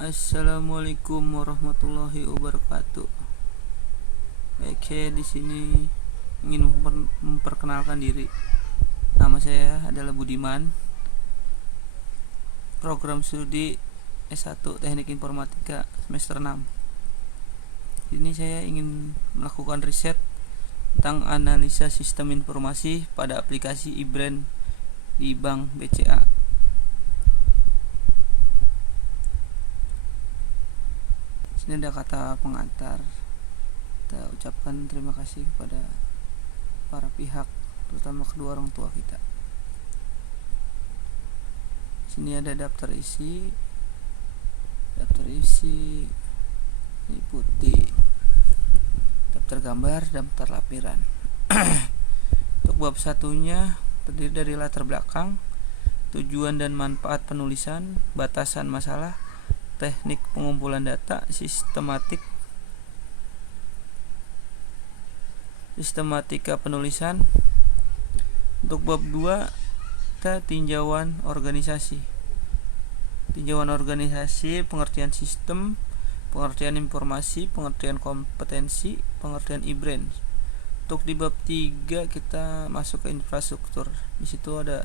Assalamualaikum warahmatullahi wabarakatuh. Oke, di sini ingin memperkenalkan diri. Nama saya adalah Budiman. Program studi S1 Teknik Informatika semester 6. Ini saya ingin melakukan riset tentang analisa sistem informasi pada aplikasi e-brand di Bank BCA. Sini ada kata pengantar. Kita ucapkan terima kasih kepada para pihak, terutama kedua orang tua kita. Sini ada daftar isi ini putih, daftar gambar, daftar lampiran. Untuk bab satunya terdiri dari latar belakang, tujuan dan manfaat penulisan, batasan masalah, teknik pengumpulan data, sistematika penulisan. Untuk bab 2 kita tinjauan organisasi, pengertian sistem, pengertian informasi, pengertian kompetensi, pengertian e-brand. Untuk di bab 3 kita masuk ke infrastruktur. Di situ ada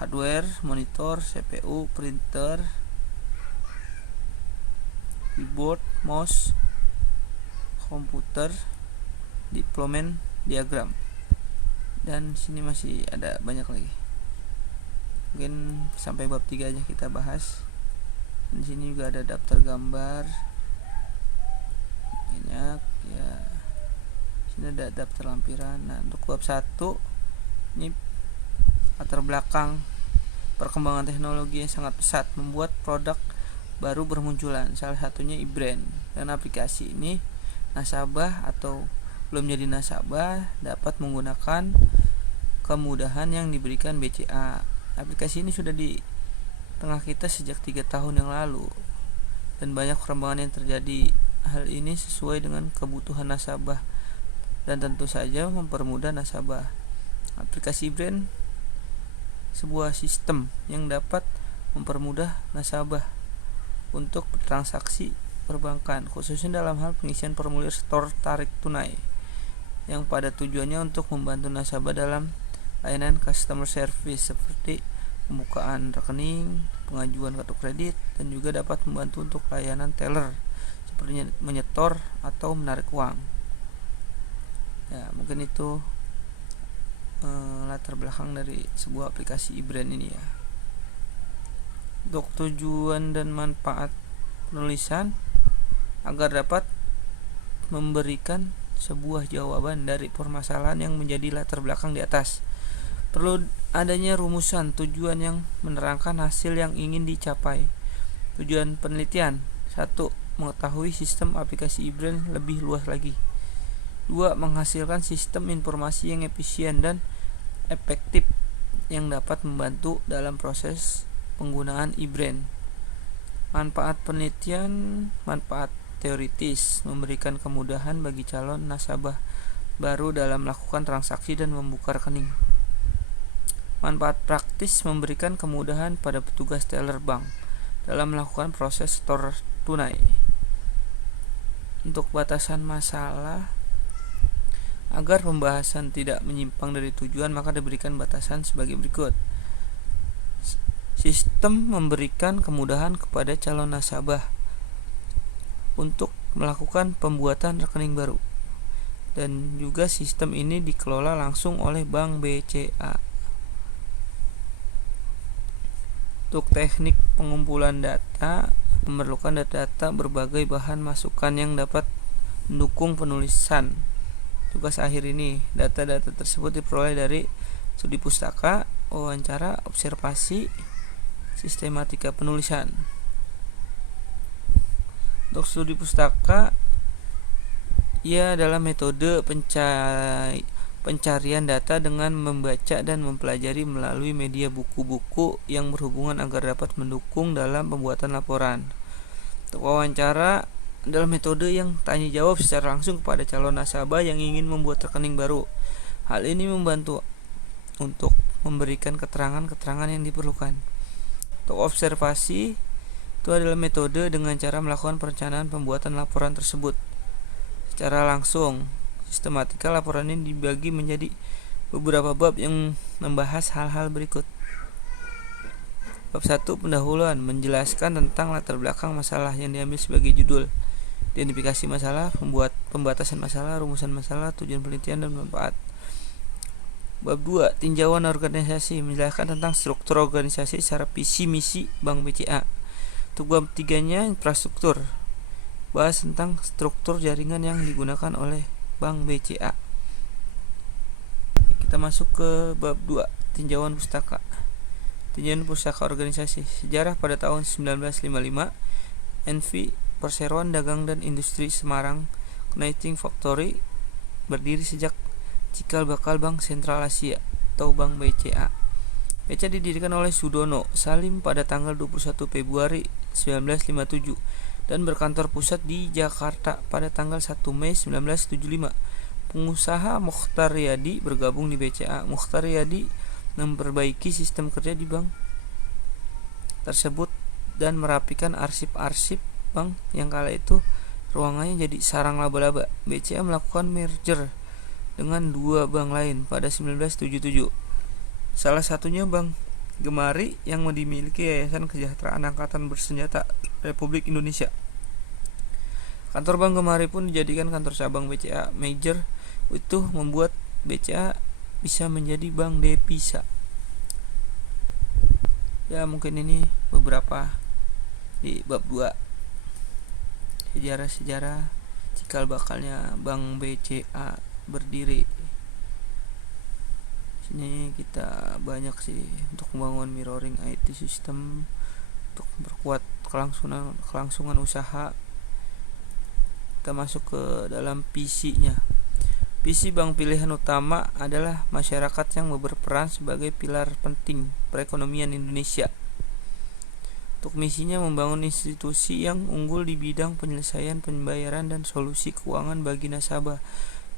hardware, monitor, CPU, printer, keyboard, mouse, komputer, deployment diagram. Dan sini masih ada banyak lagi. Mungkin sampai bab 3 aja kita bahas. Di sini juga ada daftar gambar. Banyak ya. Sini ada daftar lampiran. Nah, untuk bab 1 ini latar belakang perkembangan teknologi yang sangat pesat membuat produk baru bermunculan. Salah satunya e-brand. Dan aplikasi ini nasabah atau belum jadi nasabah dapat menggunakan kemudahan yang diberikan BCA. Aplikasi ini sudah di tengah kita sejak 3 tahun yang lalu dan banyak perkembangan yang terjadi. Hal ini sesuai dengan kebutuhan nasabah dan tentu saja mempermudah nasabah. Aplikasi brand sebuah sistem yang dapat mempermudah nasabah untuk bertransaksi perbankan, khususnya dalam hal pengisian formulir store tarik tunai, yang pada tujuannya untuk membantu nasabah dalam layanan customer service seperti pembukaan rekening, pengajuan kartu kredit, dan juga dapat membantu untuk layanan teller seperti menyetor atau menarik uang. Ya, mungkin itu latar belakang dari sebuah aplikasi e-brand ini ya. Untuk tujuan dan manfaat penulisan agar dapat memberikan sebuah jawaban dari permasalahan yang menjadi latar belakang di atas. Perlu adanya rumusan tujuan yang menerangkan hasil yang ingin dicapai. Tujuan penelitian: 1. Mengetahui sistem aplikasi e-brand lebih luas lagi. 2. Menghasilkan sistem informasi yang efisien dan efektif yang dapat membantu dalam proses penggunaan e-brand. Manfaat penelitian: manfaat teoritis, memberikan kemudahan bagi calon nasabah baru dalam melakukan transaksi dan membuka rekening. Manfaat praktis: memberikan kemudahan pada petugas teller bank dalam melakukan proses store tunai. Untuk batasan masalah, agar pembahasan tidak menyimpang dari tujuan, maka diberikan batasan sebagai berikut. Sistem memberikan kemudahan kepada calon nasabah untuk melakukan pembuatan rekening baru, dan juga sistem ini dikelola langsung oleh Bank BCA. Untuk teknik pengumpulan data, memerlukan data berbagai bahan masukan yang dapat mendukung penulisan. Tugas akhir ini, data-data tersebut diperoleh dari studi pustaka, wawancara, observasi, sistematika penulisan. Untuk studi pustaka, ia adalah metode pencarian data dengan membaca dan mempelajari melalui media buku-buku yang berhubungan agar dapat mendukung dalam pembuatan laporan. Untuk wawancara adalah metode yang tanya jawab secara langsung kepada calon nasabah yang ingin membuat rekening baru. Hal ini membantu untuk memberikan keterangan-keterangan yang diperlukan. Untuk observasi Itu adalah metode dengan cara melakukan perencanaan pembuatan laporan tersebut secara langsung. Sistematika laporan ini dibagi menjadi beberapa bab yang membahas hal-hal berikut. Bab 1, pendahuluan, menjelaskan tentang latar belakang masalah yang diambil sebagai judul. Identifikasi masalah, pembatasan masalah, rumusan masalah, tujuan penelitian, dan manfaat. Bab 2, tinjauan organisasi, menjelaskan tentang struktur organisasi secara visi misi Bank BCA. Untuk bab 3-nya, infrastruktur, bahas tentang struktur jaringan yang digunakan oleh Bank BCA. Kita masuk ke bab 2, tinjauan pustaka. Tinjauan pustaka organisasi. Sejarah pada tahun 1955, NV Perseroan Dagang dan Industri Semarang Knitting Factory berdiri sejak cikal bakal Bank Sentral Asia atau Bank BCA. BCA didirikan oleh Sudono Salim pada tanggal 21 Februari 1957 dan berkantor pusat di Jakarta pada tanggal 1 Mei 1975. Pengusaha Mokhtar Riyadi bergabung di BCA. Mokhtar Riyadi memperbaiki sistem kerja di bank tersebut dan merapikan arsip-arsip bank yang kala itu ruangannya jadi sarang laba-laba. BCA melakukan merger dengan dua bank lain pada 1977. Salah satunya Bank Gemari yang dimiliki Yayasan Kesejahteraan Angkatan Bersenjata Republik Indonesia. Kantor Bank Gemari pun dijadikan kantor cabang BCA. Merger itu membuat BCA bisa menjadi bank devisa. Ya, mungkin ini beberapa di bab 2. Sejarah-sejarah cikal bakalnya Bank BCA berdiri. Sini kita banyak sih untuk membangun mirroring IT system untuk memperkuat kelangsungan usaha. Kita masuk ke dalam visi-nya. Visi bank pilihan utama adalah masyarakat yang berperan sebagai pilar penting perekonomian Indonesia. Untuk misinya membangun institusi yang unggul di bidang penyelesaian pembayaran dan solusi keuangan bagi nasabah,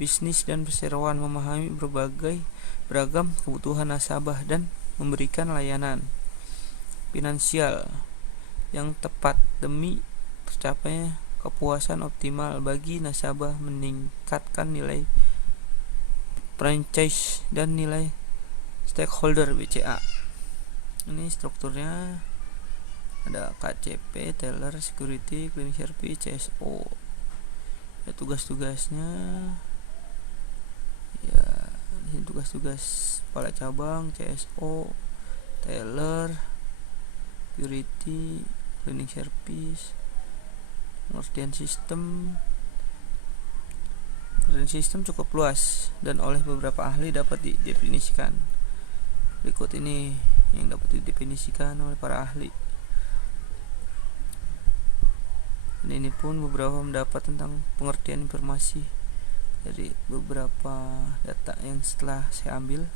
bisnis dan perseroan, memahami beragam kebutuhan nasabah dan memberikan layanan finansial yang tepat demi tercapainya kepuasan optimal bagi nasabah, meningkatkan nilai franchise dan nilai stakeholder BCA. Ini strukturnya ada KCP, teller, security, cleaning service, CSO. Ya, tugas-tugasnya ya, ini tugas-tugas kepala cabang, CSO, teller, security, cleaning service, pengertian sistem. Pengertian sistem cukup luas dan oleh beberapa ahli dapat didefinisikan. Berikut ini yang dapat didefinisikan oleh para ahli. Ini pun beberapa pendapat tentang pengertian informasi dari beberapa data yang setelah saya ambil.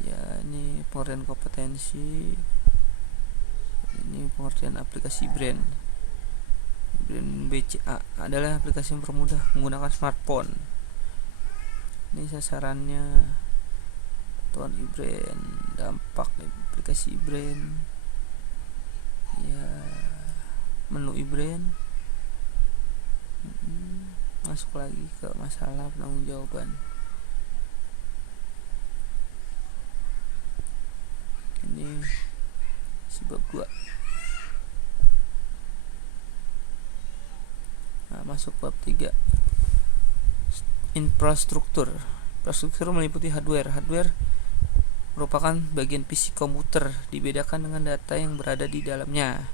Ya, ini pengertian kompetensi, ini pengertian aplikasi brand. Brand BCA adalah aplikasi yang mempermudah menggunakan smartphone. Ini sasarannya tuan e-brand, dampak aplikasi e-brand. Ya, menu e-brand. Masuk lagi ke masalah penanggung-jawaban. Ini sebab 2. Nah, masuk bab 3. Infrastruktur. Infrastruktur meliputi hardware. Hardware merupakan bagian fisik komputer, dibedakan dengan data yang berada di dalamnya.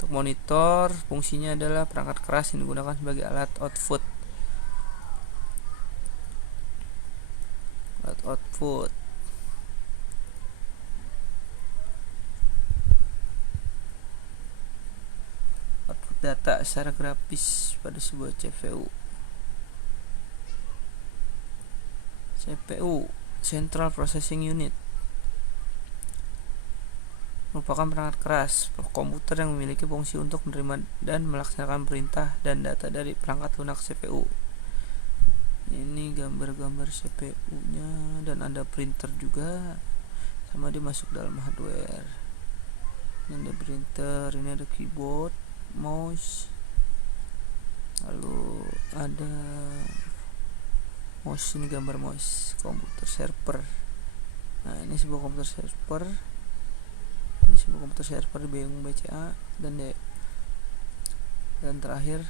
Untuk monitor, fungsinya adalah perangkat keras yang digunakan sebagai alat output. Output data secara grafis pada sebuah CPU. CPU, Central Processing Unit, merupakan perangkat keras komputer yang memiliki fungsi untuk menerima dan melaksanakan perintah dan data dari perangkat lunak CPU. Ini gambar-gambar CPU-nya dan ada printer juga, sama dimasuk dalam hardware. Ini ada printer, ini ada keyboard, mouse, lalu ada mouse, ini gambar mouse, komputer server. Nah, ini sebuah komputer server. Ini sebuah komputer server Beung BCA dan terakhir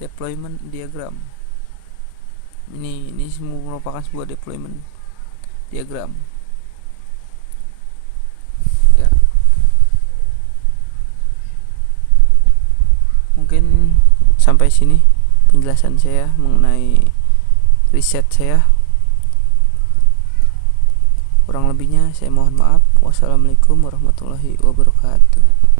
deployment diagram. Ini semua merupakan sebuah deployment diagram. Ya. Mungkin sampai sini penjelasan saya mengenai riset saya. Kurang lebihnya saya mohon maaf. Wassalamualaikum warahmatullahi wabarakatuh.